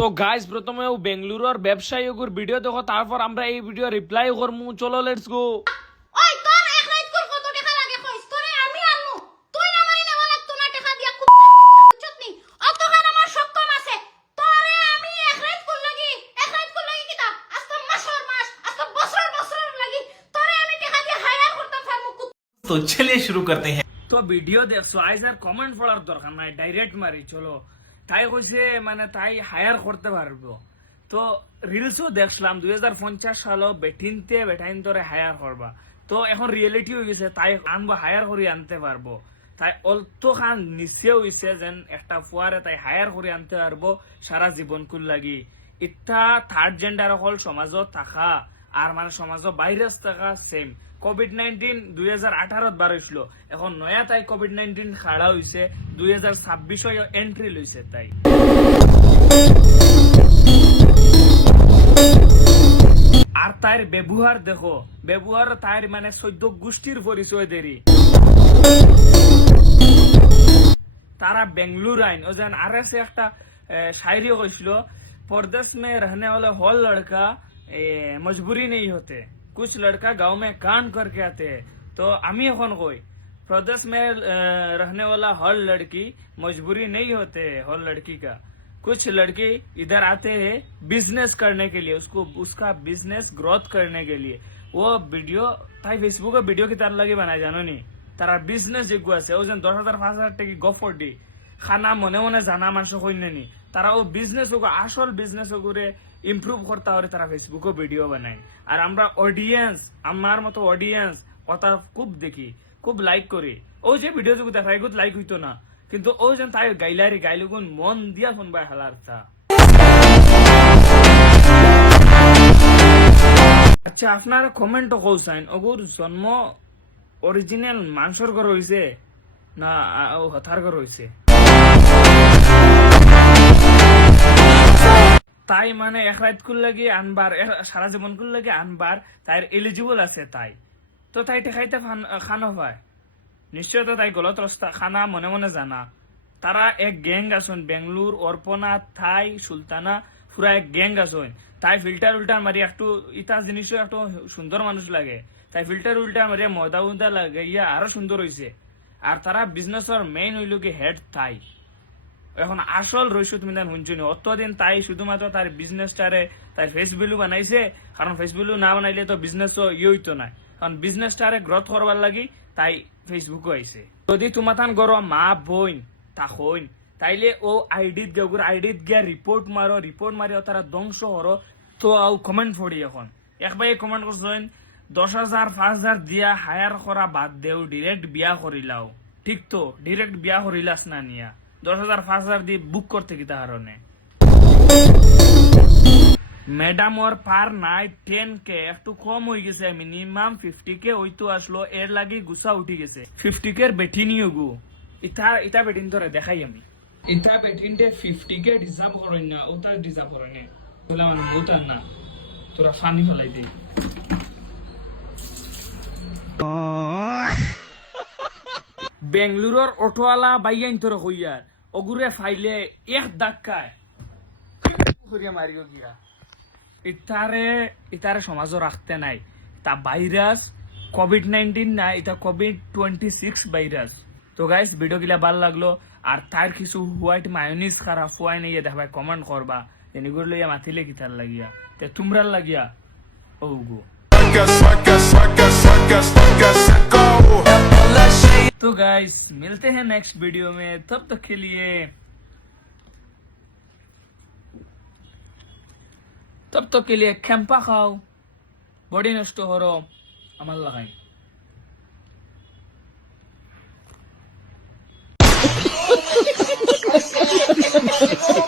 তো গাইস প্রথমে ও বেঙ্গলুরুর ব্যবসায়ী ওগুর ভিডিও দেখো তারপর আমরা এই ভিডিও রিপ্লাই করমু। চলো লেটস গো ওই তোর এক রাইত কর কত টাকা লাগে কইস? তোরে আমি আনমু। তুই না মারি লেওয়া লাগতো না টাকা তো? চলিয়ে শুরু করতে हैं তো ভিডিও দেখছ আইজ কমেন্ট পড়ার দরকার নাই ডাইরেক্ট মারি চলো। তাই কইছে মানে তাই হায়ার করতে পারব। তো রিলসও দেখলাম, দুই হাজার পঞ্চাশ সালও বেঠিনতে বেঠাইন তোরে হায়ার করবা। তো এখন রিয়েলিটি হয়ে গেছে, তাই আনব হায়ার করে আনতে পারব। তাই অল্প খান নিশ্চয় হয়েছে যেন একটা ফুয়ারে তাই হায়ার করে আনতে পারব সারা জীবন কুল লাগি। ইটা থার্ড জেন্ডার হল সমাজত থাকা, আর মানে সমাজত বাইরেস থাকা সেম কোভিড নাইন্টিন দুই হাজার আঠারোত বার হয়েছিল এখন নয়া তাই কোভিড নাইন্টিন খাড়া হয়েছে দুই হাজার ছাব্বিশে এন্ট্রি লইছে, তাই। আর তাইর ব্যবহার দেখো, ব্যবহার তাইর মানে চোদ্দ গোষ্ঠীর পরিচয় দেরি। তারা বেঙ্গলুর আইন। ও যেন আর এসে একটা শায়রি কইছিল, পরদেশ মে রহনে ওলে হল লড়কা মজবুরি নেই হতে। কুছ লড়কা গাঁও মে কান করকে আতে। তো আমি এখন কই प्रदेश में अ, रहने वाला हर लड़की मजबूरी नहीं होते हर लड़की का कुछ लड़के इधर आते हैं बिजनेस करने के लिए उसको उसका बिजनेस ग्रोथ करने के लिए वो वीडियो তাই ফেসবুকে ভিডিও কি তার লাগে বানায় জানো নি তারা বিজনেস যেগু আছে ও যেন দশ হাজার পাঁচ হাজার টাকা গফর দি খানা মনে মনে জানা মানুষ কইনে নি তারা ও বিজনেস ওগো আসল বিজনেস ওগুরে ইমপ্রুভ করতে হলে তারা ফেসবুকে ভিডিও বানায় আর আমরা অডিয়েন্স আমার মতো অডিয়েন্স কথা খুব দেখি খুব লাইক করি। ও যে ভিডিও যোগ দেখা এগুলো লাইক হইতো না। কিন্তু ও যেন তাই গাইলারি গাইলগুন মন দিয়া শুনবাই হালার চা আচ্ছা আপনারা কমেন্টও কৌসাইন ওগুর জন্ম অরিজিনাল মানুষের ঘর হইছে না ও হথার ঘর হইছে তাই মানে এক রাত কুল লাগি আনবার সারা জীবন কুল লাগি আনবার তাই এলিজিবল আছে তাই। তো তাই টেকাইতে খানো পায় নিশ্চয় তো তাই গলত রাস্তা খানা মনে মনে জানা। তারা এক গ্যাং আসুন বেঙ্গলুর অর্পণা থাই, সুলতানা পুরা এক গ্যাং আসুন তাই ফিল্টার উল্টার মারি একটু ইতা জিনিসও একটু সুন্দর মানুষ লাগে। তাই ফিল্টার উল্টার মারি ময়দা উদা লাগে, ইয়া আরও সুন্দর হয়েছে আর তারা বিজনেসের মেইন হইল কি হেড তাই। এখন আসল রইস তুমি তার শুনছনি অতদিন তাই শুধুমাত্র তার বিজনেসটারে তাই ফেস ভ্যালু বানাইছে। কারণ ফেস ভ্যালু না বানাইলে তো বিজনেস ইয়ে হইতো না কারণ বিজনেসটারে গ্রোথ করবার লাগি, তাই ফেসবুকও আইছে। যদি তোমার গর মা, বোন তাহইন তাইলে ও আইডিত গেগুর আইডিত গিয়া রিপোর্ট মারো রিপোর্ট মারি তারা ধ্বংস করো, তো আও কমেন্ট পড়ি এখন। একবার কমেন্ট করছেন দশ হাজার, পাঁচ হাজার দিয়া হায়ার করা বাদ দেও ডিরেক্ট বিয়া করিলাও ঠিক তো ডিরেক্ট বিয়া করিলাস না নিয়া। দশ হাজার, পাঁচ হাজার দিয়ে বুক করতে কি কারণে ম্যাডাম ওর পার নাইট টেন কে একটু কম হয়ে গেছে মিনিমাম ফিফটি কে ওই তো আসলো এর লাগি গুসা উঠি গেছে। ফিফটি কে বেঠি নিও গু। ইটা ইটা বেটিন ধরে দেখাই আমি। ইটা বেটিনটে ফিফটি কে ডিজার্ভ করেন না ওটা ডিজার্ভ করেন না। বলে আমার মুতার না তোরা ফানি ফেলাই দিই বেঙ্গলুরর অটোওয়ালা বাইয়াইন তোর হইয়ার অগুরে ফাইলে এক ধাক্কায়। মারিও গিয়া। ইতারে ইতারে সমাজও রাখতে নাই তা ভাইরাস কোভিড নাইন্টিন না এটা কোভিড টোয়েন্টি সিক্স ভাইরাস তো গাইস ভিডিও গিলা ভাল লাগলো আর তার কিছু হোয়াইট মায়োনিস খারাপ ফুয়াই নিয়ে দেখবা কমেন্ট করবা এনেগুলো লইয়া মাথিলে কিতার লাগিয়া তে তোমরার লাগিয়া ও গো Sucker, sucker, sucker, sucker, sucker, sucker. तो गाइस मिलते हैं नेक्स्ट वीडियो में तब तक के लिए তব তো কে লিয়ে খ্যাম্পা খাও বডি নষ্ট হরো আমার লাগাই Ha!